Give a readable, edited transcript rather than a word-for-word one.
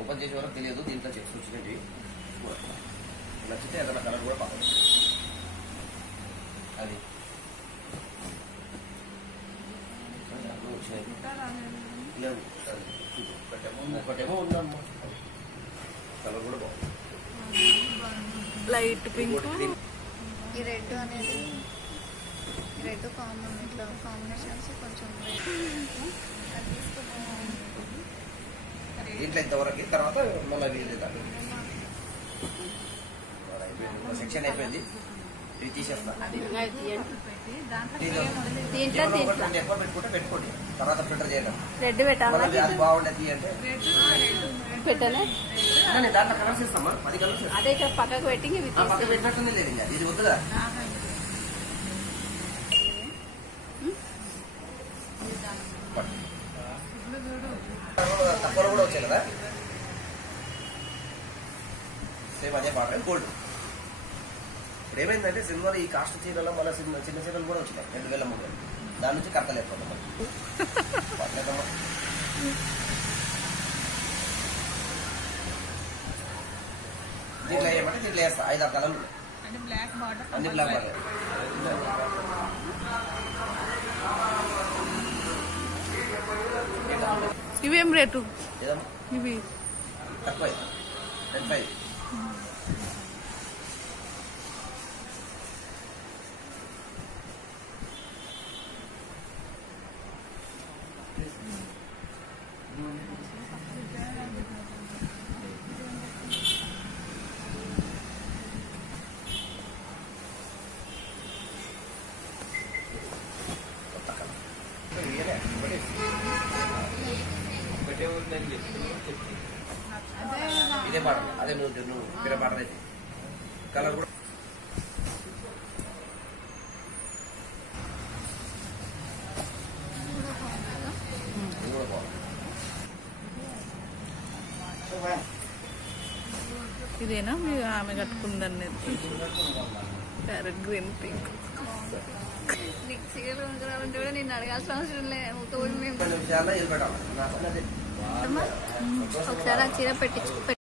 Open చేసే వరకు తెలియదు. దీంట్లో చెక్స్ వచ్చినవి నచ్చితే ఏదైనా కలర్ కూడా బాగుంది. అది ఒకటేమో ఉందమ్మా, కలర్ కూడా బాగుంది. Light pink. ఈ రెడ్ అనేది రెడ్ కామన్, ఇట్లా కాంబినేషన్స్ కొంచెం దీంట్లో ఇంతవరకు తర్వాత మళ్ళీ సెక్షన్ అయిపోయింది. ఇది తీసేస్తా. ఎక్కువ పెట్టుకుంటే పెట్టుకోండి, తర్వాత ఫిల్టర్ చేయడం. రెడ్ పెట్టాలి. అది బాగుండేది అంటే పెట్టాలి. దాంట్లో కలర్స్ ఇస్తామా, 10 కలర్స్. అదే ఇక్కడ పక్కకు పెట్టి పక్క పెట్టినట్టుంది లేదు, ఇది వద్దుగా. తక్కువలో కూడా వచ్చాయి కదా. సేమ్ అదే బాగా గోల్డ్. ఇప్పుడు ఏమైందంటే సినిమాలో ఈ కాస్ట్ చీరలో మళ్ళీ చిన్న చీరలు కూడా వచ్చినాయి 2003. దాని నుంచి కట్టలేకపోతాం. దీంట్లో ఏమంటే దీంట్లో వేస్తా 5-6 కలర్లు అన్ని బ్లాక్ బార్డర్. ఇవేం రేటు? ఇవి తక్కువ 25. ఇదే పాట, అదే నువ్వు వేరే పాట అయితే కలర్ కూడా ఇదేనా మీ ఆమె కట్టుకుందని? Parrot green pink. చీరలు కొనుక్కోవాలంటే కూడా నేను అడగాల్సిన అవసరం లేదు. విషయాల్లో ఇది పెట్టాలి. ఒకసారి ఆ చీర పెట్టించు.